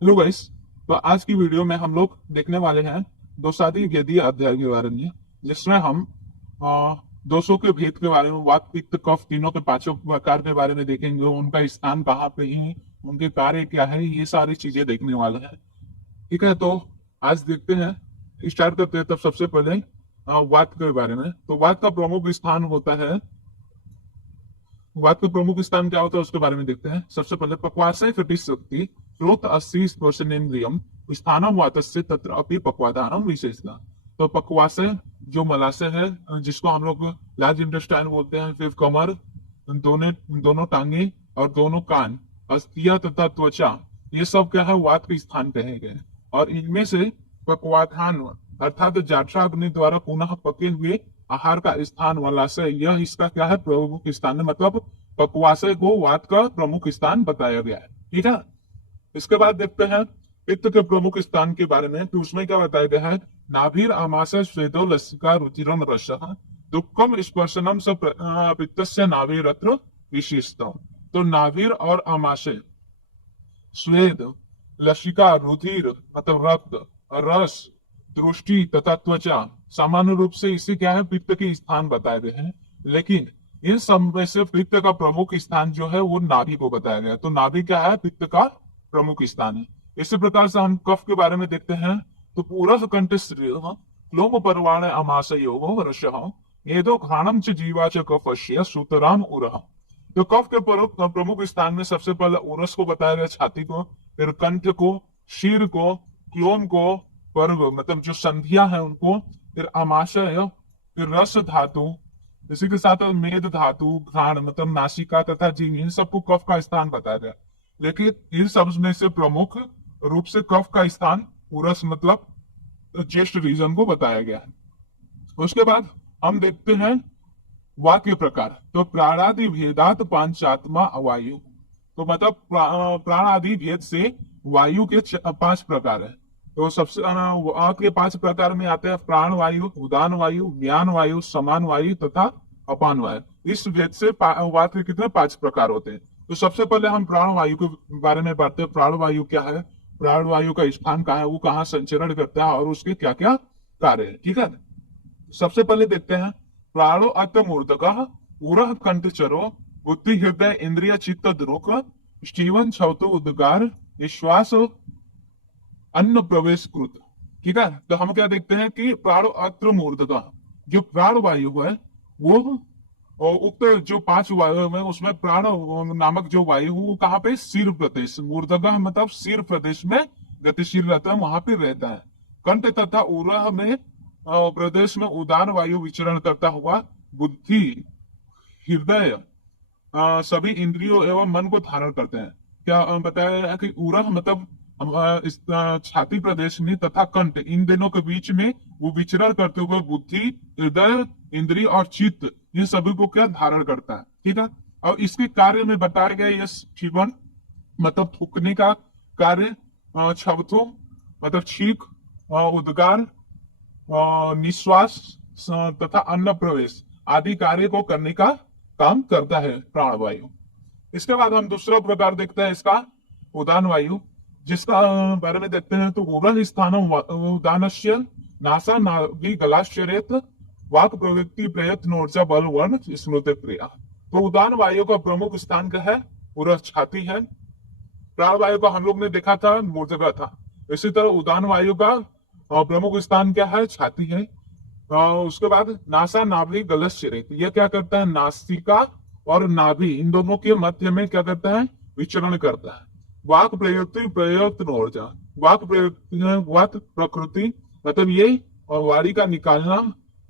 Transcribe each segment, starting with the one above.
Hello guys. तो आज की वीडियो में हम लोग देखने वाले हैं दोषादी गेदी अध्याय के बारे में, जिसमें हम दोषों के भेद के बारे में, वात पित्त कफ तीनों के पांचों प्रकार के बारे में देखेंगे। उनका स्थान कहाँ पे है, उनके कार्य क्या है, ये सारी चीजें देखने वाले हैं। ठीक है, तो आज देखते हैं, स्टार्ट करते हैं। तब सबसे पहले वात के बारे में। तो वात का प्रमुख स्थान होता है, वात का प्रमुख स्थान क्या होता है उसके बारे में देखते हैं। सबसे पहले पक्वाशय शक्ति श्रोत 80% स्थानम वातस्य तत्र अपि पक्वाधानम विशेषता। तो पक्वाशय जो मलाशय है, जिसको हम लोग लार्ज इंटेस्टाइन बोलते हैं, फिर कमर, दोनों दोनों टांगे और दोनों कान, अस्थियां तथा त्वचा, ये सब क्या है, वात के स्थान कहे गए। और इनमें से पक्वाधान अर्थात जाठरा अग्नि द्वारा पुनः पके हुए आहार का स्थान मलाशय, यह इसका क्या है, प्रमुख स्थान है। मतलब पक्वाशय को वात का प्रमुख स्थान बताया गया है। ठीक है, इसके बाद देखते हैं पित्त के प्रमुख स्थान के बारे में। तो उसमें क्या बताया गया है, नाभिर आमाशय स्वेदो लसिका रुचिरम रसः दुःखम स्पर्शनम स पित्तस्य नाभिरत्र विशिष्टम। तो नाभिर और आमाशय, स्वेद, लसिका रुधिर मतलब रक्त, रस, दृष्टि तथा त्वचा, सामान्य रूप से इसे क्या है, पित्त के स्थान बताए गए हैं। लेकिन इन सब में से पित्त का प्रमुख स्थान जो है वो नाभि को बताया गया है। तो नाभि क्या है, पित्त का प्रमुख स्थान है। इसी प्रकार से हम कफ के बारे में देखते हैं। तो पूरा कंठस्त्रिय लोम परवाण अमाशयो वर्षः एदो घ्राणम च जीवा च कफस्य सूतराम उरः। तो कफ के प्रमुख स्थान में सबसे पहले उरस को बताया गया, छाती को, फिर कंठ को, शीर को, क्लोम को, पर्व मतलब जो संधियां हैं उनको, फिर आमाशय, फिर रस धातु, इसी के साथ मेद धातु, घ्राण मतलब नासिका तथा जीव, इन सबको कफ का स्थान बताया गया। लेकिन इन सब में से प्रमुख रूप से कफ का स्थान उरस मतलब चेस्ट रीजन को बताया गया है। उसके बाद हम देखते हैं वाक्य प्रकार। तो प्राणादि भेदात पांचात्मा अवायु। तो मतलब प्राण आदि भेद से वायु के पांच प्रकार है। तो सबसे के पांच प्रकार में आते हैं प्राण वायु, उदान वायु, व्यान वायु, समान वायु तथा अपान वायु। इस भेद से वात के कितने पांच प्रकार होते हैं। तो सबसे पहले हम प्राण वायु के बारे में बात करें। प्राण वायु क्या है, प्राण वायु का स्थान कहाँ है, वो कहाँ संचरण करता है और उसके क्या क्या कार्य है। ठीक है, सबसे पहले देखते हैं प्राणो अतमूर्धक उरह कंठचरो बुद्धि हृदय इंद्रिय चित्त द्रोक स्टीवन छवतो उद्गार विश्वास अन्न प्रवेश कृत। ठीक है, तो हम क्या देखते हैं कि प्राणो अत्र मूर्धका, जो प्राण वायु है वो, और उक्त जो पांच वायु में उसमें प्राण नामक जो वायु वो कहाँ पे, सिर प्रदेश, मूर्धका मतलब सिर प्रदेश में गतिशील रहता है, वहां पे रहता है। कंठ तथा उरह में प्रदेश में उदान वायु विचरण करता हुआ बुद्धि, हृदय, सभी इंद्रियों एवं मन को धारण करते हैं। क्या बताया है कि उरह मतलब इस छाती प्रदेश में तथा कंठ, इन दोनों के बीच में वो विचरण करते हुए बुद्धि, हृदय, इंद्रिय और चित्त, इन सभी को क्या धारण करता है। ठीक है, और इसके कार्य में बताया गया ये जीवन मतलब थूकने का कार्य, छवथो मतलब छींक, उद्गार, निश्वास तथा अन्न प्रवेश आदि कार्य को करने का काम करता है प्राणवायु। इसके बाद हम दूसरा प्रकार देखते हैं इसका, उदान वायु, जिसका बारे में देखते हैं। तो उदन स्थान उदानस्य नासा नाभि गलाश्चर्यत वाक प्रवृत्ति प्रयत्न ऊर्जा बल वर्ण स्मृति क्रिया। तो उदान वायु का प्रमुख स्थान क्या है, पूरा छाती है। प्राण वायु का हम लोग ने देखा था मूर्धगा था। इसी तरह उदान वायु का प्रमुख स्थान क्या है, छाती है। उसके बाद नासा नाभि गलत शरीर, ये क्या करता है, नासिका और नाभि इन दोनों के मध्य में क्या करता है, विचरण करता है। वाक प्रयुक्ति प्रयत्न ऊर्जा, वाक प्रयुक्ति, वाक प्रकृति मतलब ये, और वाणी का निकालना,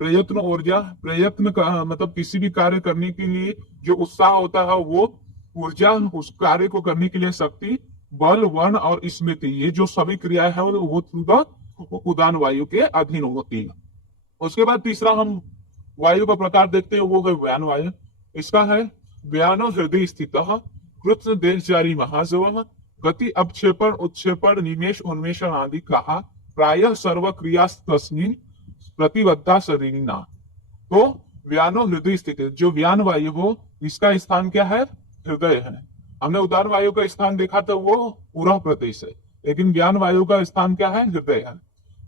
प्रयत्न ऊर्जा, प्रयत्न का मतलब किसी भी कार्य करने के लिए जो उत्साह होता है वो ऊर्जा, उस कार्य को करने के लिए शक्ति, बल, वर्ण और स्मृति, ये जो सभी क्रियाएं है वो उदान वायु के अधीन होती है। उसके बाद तीसरा हम वायु का प्रकार देखते हैं, वो है व्यान वायु। इसका है व्यानो हृदय स्थित कृत्न देशचारी महाजव गति अपक्षेपण उत्क्षेपण निमेश उन्मेषण आदि कहा प्रायः सर्व क्रिया तस्मिन प्रतिबद्धा शरीरिना। तो व्यानो हृदय स्थित, जो व्यान वायु हो इसका स्थान क्या है, हृदय है। हमने उदान वायु का स्थान देखा था वो पूरा प्रदेश है। लेकिन ज्ञान वायु का स्थान क्या है? हृदय है।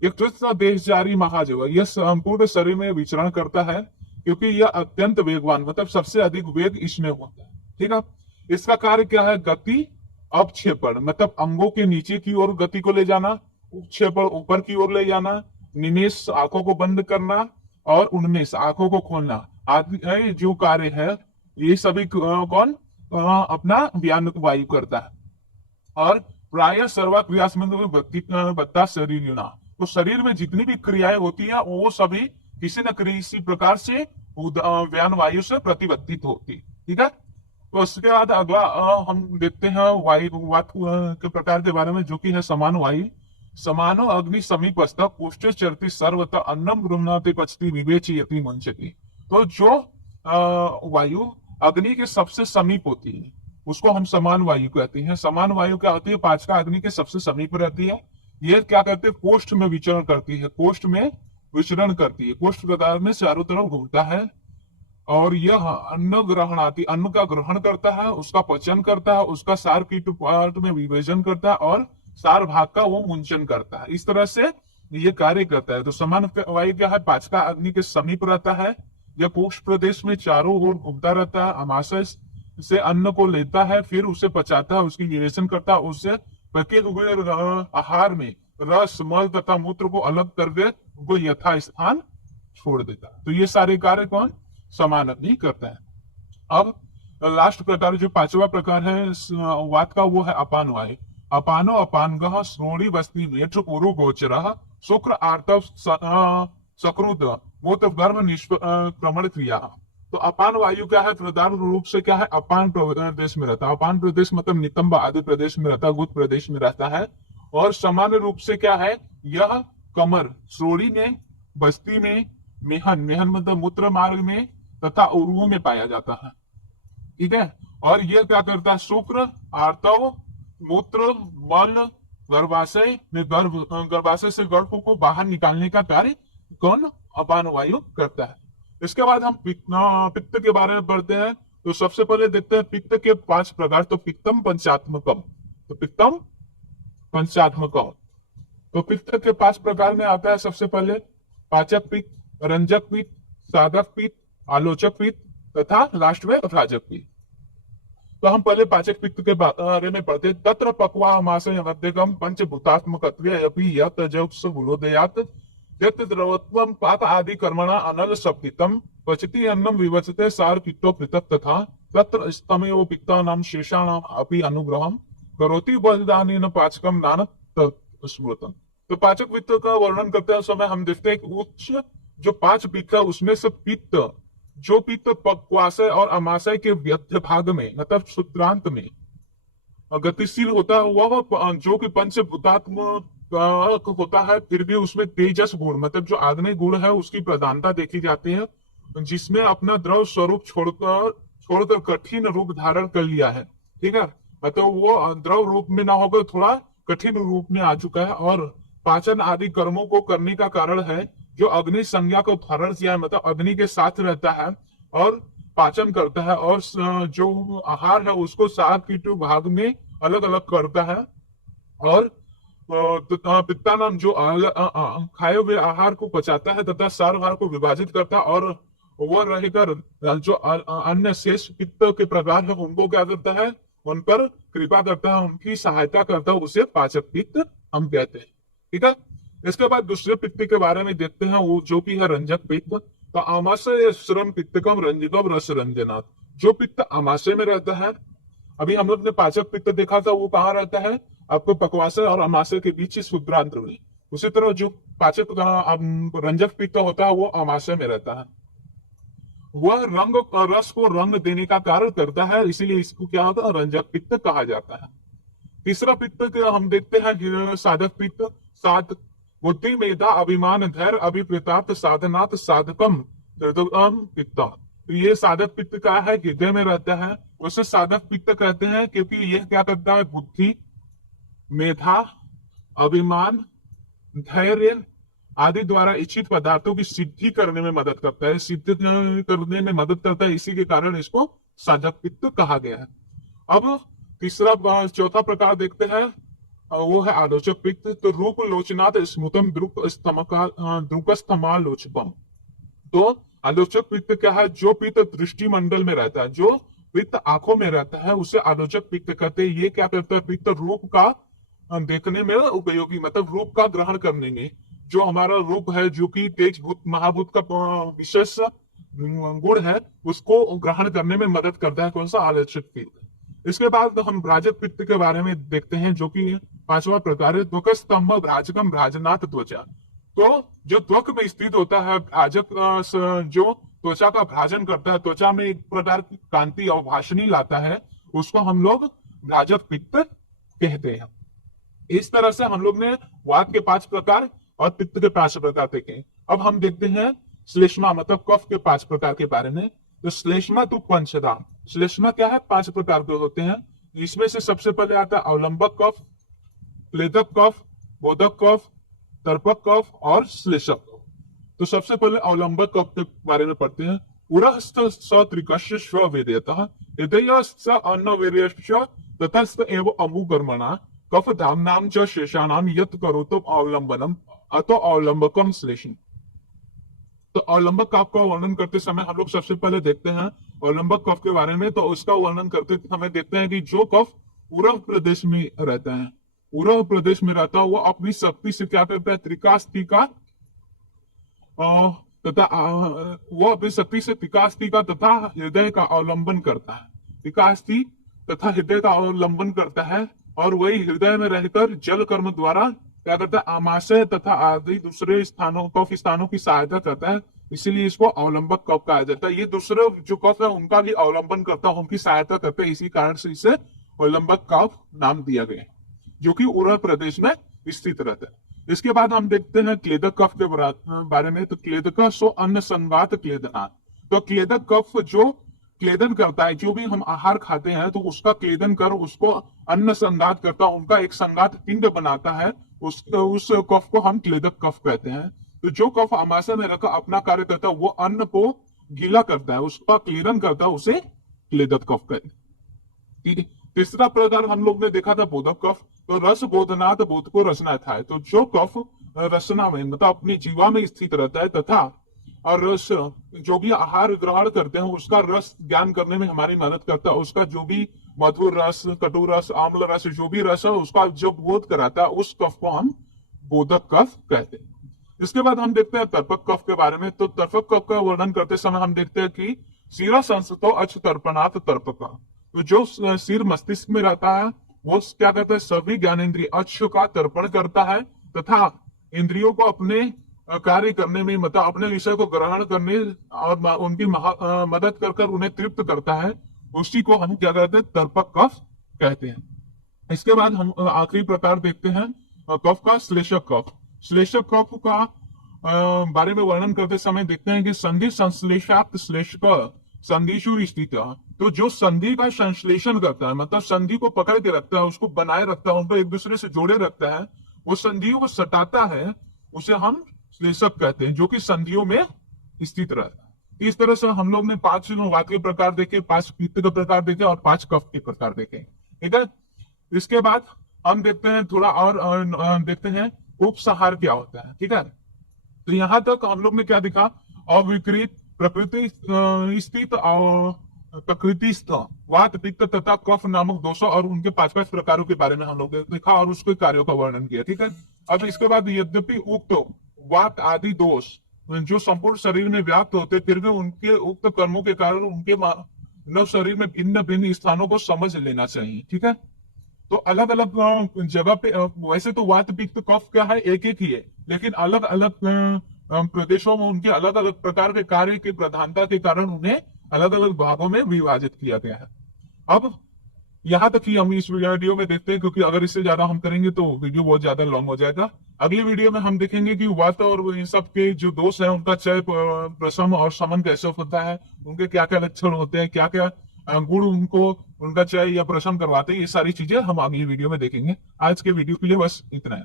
ये कृष्ण देशजारी महाजीव, यह संपूर्ण शरीर में विचरण करता है, क्योंकि यह अत्यंत वेगवान, मतलब सबसे अधिक वेग इसमें होता है। ठीक है। इसका कार्य क्या है? गति अवक्षेपण, मतलब अंगों के नीचे की ओर गति को ले जाना, उपक्षेपण ऊपर की ओर ले जाना, निमेष आंखों को बंद करना, और उन्मेष आंखों को खोलना आदि जो कार्य है, ये सभी कौन अपना ज्ञान वायु करता है। और प्राय सर्वक्रियास्मंद बत्ता शरीर युना, तो शरीर में जितनी भी क्रियाएं होती है वो सभी किसी न किसी प्रकार से व्यान वायु से प्रतिबद्धित होती। ठीक है। तो उसके बाद अगला हम देखते हैं वायु वात के प्रकार के बारे में, जो कि है समान वायु। समानो अग्नि समीपस्थ पुष्ट चरती सर्वत अन्नम गृह्णाति पचती विवेचयति मुंचति। तो जो वायु अग्नि के सबसे समीप होती है उसको हम समान वायु कहते हैं। समान वायु क्या होती है? पांचका अग्नि के सबसे समीप रहती है। ये क्या करते हैं? कोष्ठ में विचरण करती है, कोष्ठ में विचरण करती है, कोष्ठ प्रकार में चारों तरफ घूमता है। और यह अन्न ग्रहणाति, अन्न का ग्रहण करता है, उसका पचन करता है, उसका सार कीट पार्ट में विभाजन करता है, और सार भाग का वो मुंचन करता है। इस तरह से ये कार्य करता है। तो समान वायु क्या है? पांचका अग्नि के समीप रहता है, यह कोष्ठ प्रदेश में चारों ओर घूमता रहता है, अमाशय से अन्न को लेता है, फिर उसे पचाता है, उसकी विवेचन करता है, उससे पके हुए आहार में रस मल तथा मूत्र को अलग करके उनको यथा स्थान छोड़ देता है। तो ये सारे कार्य कौन? समान अग्नि करता है। अब लास्ट प्रकार जो पांचवा प्रकार है वात का, वो है अपान वायु। अपानो अपानगः श्रोणी वस्ति नेत्र पूर्व गोचर शुक्र आर्तव सकृत मूत्र गर्भ निष्क्रमण क्रिया। तो अपान वायु क्या है? प्रधान रूप से क्या है? अपान प्रदेश में रहता है। अपान प्रदेश मतलब नितंब आदि प्रदेश में रहता है, गुद प्रदेश में रहता है। और सामान्य रूप से क्या है? यह कमर श्रोणी में, बस्ती में, मेहन, मेहन मतलब मूत्र मार्ग में तथा उरुओं में पाया जाता है। ठीक है। और यह क्या करता है? शुक्र आर्तव मूत्र मल गर्भाशय में गर्भाशय से गर्भ को बाहर निकालने का कार्य कौन? अपान वायु करता है। इसके बाद हम पित्त के बारे में पढ़ते हैं। तो सबसे पहले देखते हैं पित्त के 5 प्रकार। तो पित्तम पंचात्मकम, तो पित्तम पंचात्मकम, तो पित्त के 5 प्रकार में आता है। सबसे पहले पाचक पित्त, रंजक पित्त, साधक पित्त, आलोचक पित्त तथा लास्ट में राजक पित्त। तो हम पहले पाचक पित्त के बारे में पढ़ते। तत्र पक्वा माशय मध्यगम पंचभूतात्मकत्वे यत जौक्ष गुलोदयात यत द्रवत्वम पाक आदि कर्मणा अनल सप्तितम पचति अन्नम विवचते सार पित्तो पृथक तथा तत्र स्तमेव पित्तानां शेषाणां अपि अनुग्रहम करोति बलिदानेन पाचकम नान स्मृतम। तो पाचक पित्त का वर्णन करते समय हम देखते हैं कि उच्च जो 5 पित्त है उसमें से पित्त, जो पित्त पक्वाशय और अमाशय के व्यर्थ भाग में मतलब सूत्रांत में गतिशील होता है, वह जो कि पंचभूतात्मक होता है, फिर भी उसमें तेजस गुण मतलब जो आग्नेय गुण है उसकी प्रधानता देखी जाती है, जिसमें अपना द्रव स्वरूप छोड़कर कठिन रूप धारण कर लिया है। ठीक है। मतलब वो द्रव रूप में ना होकर थोड़ा कठिन रूप में आ चुका है, और पाचन आदि कर्मों को करने का कारण है जो अग्नि संज्ञा को धारण किया है, मतलब अग्नि के साथ रहता है और पाचन करता है, और जो आहार है उसको 7 कीटु भाग में अलग अलग करता है, और पित्ता नाम जो खाए हुए आहार को पचाता है तथा सार आहार को विभाजित करता है, और वह रहकर जो अन्य शेष पित्त के प्रकार है उनको क्या करता है? उन पर कृपा करता है, उनकी सहायता करता है, उसे पाचक पित्त हम कहते हैं। ठीक है। इसके बाद दूसरे पित्त के बारे में देखते हैं, वो जो भी है रंजक पित्त। तो आमाशय श्रम पित्तकम रंजितम रस रंजनाथ, जो पित्त आमाशय में रहता है। अभी हम लोग ने पाचक पित्त देखा था, वो कहाँ रहता है? आपको पक्वाशय और अमाशय के बीच शुद्रांत्र में। उसी तरह जो पाचक रंजक पित्त होता है वो अमाशय में रहता है। वह रंग रस को रंग देने का कार्य करता है, इसीलिए इसको क्या होता है? रंजक पित्त कहा जाता है। तीसरा पित्त हम देखते हैं साधक पित्त। साध बुद्धि मेधा अभिमान धैर्य अभिप्रेतात् साधनात् साधकम पित्त। तो ये साधक पित्त का है, हृदय में रहता है, उसे साधक पित्त कहते हैं, क्योंकि यह क्या करता है? बुद्धि मेधा अभिमान धैर्य आदि द्वारा इच्छित पदार्थों की सिद्धि करने में मदद करता है, सिद्ध करने में मदद करता है, इसी के कारण इसको साधक पित्त कहा गया है। अब चौथा प्रकार देखते हैं वो है आलोचक पित्त। तो रूप लोचनात् स्मृतम द्रुकस्थमालोचकम। तो आलोचक पित्त क्या है? जो पित्त दृष्टि मंडल में रहता है, जो पित्त आंखों में रहता है, उसे आलोचक पित्त कहते हैं। ये क्या करता है? पित्त रूप का देखने में उपयोगी, मतलब रूप का ग्रहण करने में, जो हमारा रूप है, जो कि तेज भूत महाभूत का विशेष गुण है, उसको ग्रहण करने में मदद करता है। कौन सा? आलोचक पित्त। इसके बाद हम भ्राजक पित्त के बारे में देखते हैं, जो कि पांचवा प्रकार है त्वकस्तंभ भ्राजकम भ्राजनात् त्वचा। तो जो त्वक में स्थित होता है भ्राजक, जो त्वचा का भ्राजन करता है, त्वचा में एक प्रकार की कांति और भाषणी लाता है, उसको हम लोग भ्राजक पित्त कहते हैं। इस तरह से हम लोग ने वात के 5 प्रकार और पित्त के 5 प्रकार देखे। अब हम देखते हैं श्लेष्मा मतलब कफ के 5 प्रकार के बारे में। तो श्लेष्मा तो पंचदा। श्लेष्मा क्या है? 5 प्रकार के होते हैं। इसमें से सबसे पहले आता है अवलंबक कफ, क्लेदक कफ, बोधक कफ, तर्पक कफ और श्लेषक कफ। तो सबसे पहले अवलंबक कफ के बारे में पढ़ते हैं। उरहस्थ सत्रिकस्य स्ववेदयतः हृदयस्थ अन्नवीर्यश्च ततस्थ एव अमुकर्मणा कफ धामनाम च शेषानाम यत् करोतो अवलंबनम अतो अवलंबकम श्लेषण। तो अवलंबक कफ का वर्णन करते समय हम लोग सबसे पहले देखते हैं अवलंबक कफ के बारे में। तो उसका वर्णन करते समय देखते हैं कि जो कफ पूर्व प्रदेश में रहता है, पूर्व प्रदेश में रहता है, वो अपनी शक्ति से क्या करता है? त्रिकास्थि का तथा वो अपनी शक्ति से त्रिकास्थि का तथा हृदय का अवलंबन करता है। त्रिकास्थि तथा हृदय का अवलंबन करता है, और वही हृदय में रहकर जल कर्म द्वारा क्या करता है? आमाशय तथा आदि दूसरे स्थानों कफ स्थानों की सहायता करता है। इसीलिए इसको अवलंबक कफ कहा जाता है। ये दूसरे जो कफ है उनका भी अवलंबन करता है, उनकी सहायता करते हैं। इसी कारण से इसे अवलंबक कफ नाम दिया गया, जो कि उत्तर प्रदेश में स्थित रहता है। इसके बाद हम देखते हैं क्लेदक कफ के बारे में। तो क्लेदक सो अन्न संगात क्लेदना। तो क्लेदक कफ जो क्लेदन करता है, जो भी हम आहार खाते हैं तो उसका क्लेदन कर उसको अन्न संगात करता है, उनका एक संगात पिंड बनाता है, उस कफ को हम क्लेदक कफ कहते हैं। तो जो कफ आमाशय में रखकर अपना कार्य करता है, वो अन्न को गीला करता है, उसका क्लीदन करता है, उसे क्लेदक कफ कहते हैं। ठीक है। तीसरा प्रकार हम लोग ने देखा था बोधक कफ। तो रस बोधनाथ बोध को रसना था। तो जो कफ रसना में मतलब अपनी जीवा में स्थित रहता है, तथा और रस जो भी आहार ग्रहण करते हैं उसका रस ज्ञान करने में हमारी मदद करता है। उसका जो भी मधुर रस, कटु रस, आम्ल रस, जो भी रस है उसका जो बोध कराता है, उस कफ को हम बोधक कफ कहते हैं। इसके बाद हम देखते हैं तर्पक कफ के बारे में। तो तर्पक कफ का वर्णन करते समय हम देखते हैं कि सीरा संस्थो अच तर्पणात् तर्पक। तो जो सिर मस्तिष्क में रहता है वो क्या करता है? सभी ज्ञानेंद्रिय अक्ष का तर्पण करता है, तथा इंद्रियों को अपने कार्य करने में मतलब अपने विषय को ग्रहण करने और उनकी मदद कर उन्हें तृप्त करता है। उसी को हम क्या कहते हैं? तर्पक कफ कहते हैं। इसके बाद हम आखिरी प्रकार देखते हैं कफ का श्लेषक कफ। श्लेषक कफ का बारे में वर्णन करते समय देखते हैं कि संधि संश्लेषात् श्लेषक संधिशु स्थित। तो जो संधि का संश्लेषण करता है, मतलब संधि को पकड़ के रखता है, उसको बनाए रखता है, उनको एक दूसरे से जोड़े रखता है, वो संधियों को सटाता है, उसे हम श्लेषक कहते हैं, जो कि संधियों में स्थित रहता है। इस तरह से हम लोग ने 5 वात के प्रकार देखे, 5 पित्त के प्रकार देखे और 5 कफ के प्रकार देखे। ठीक है। इसके बाद हम देखते हैं थोड़ा और देखते हैं उपसंहार क्या होता है। ठीक है। तो यहां तक हम लोग ने क्या देखा? अविकृत प्रकृति स्थित प्रकृतिस्थ वात पित्त तथा कफ नामक दोषों और उनके 5 प्रकारों के बारे में हम लोग ने देखा और उसके कार्यों का वर्णन किया। ठीक है। अब इसके बाद यद्यपि उक्त वात आदि दोष जो संपूर्ण शरीर में व्याप्त होते, फिर भी उनके उक्त कर्मों के कारण उनके मानव शरीर में भिन्न भिन्न स्थानों को समझ लेना चाहिए। ठीक है। तो अलग अलग जगह पे वैसे तो वात पित्त कफ क्या है? एक एक ही है, लेकिन अलग अलग प्रदेशों में उनके अलग अलग प्रकार के कार्य की प्रधानता के कारण उन्हें अलग अलग भागों में विभाजित किया गया है। अब यहाँ तक ही हम इस वीडियो में देखते हैं, क्योंकि अगर इससे ज्यादा हम करेंगे तो वीडियो बहुत ज्यादा लॉन्ग हो जाएगा। अगली वीडियो में हम देखेंगे कि वात और इन सब के जो दोष है उनका चय, प्रशम और शमन कैसे होता है, उनके क्या क्या लक्षण होते हैं, क्या क्या गुण उनको उनका चय या प्रशम करवाते हैं, ये सारी चीजें हम अगली वीडियो में देखेंगे। आज के वीडियो के लिए बस इतना है।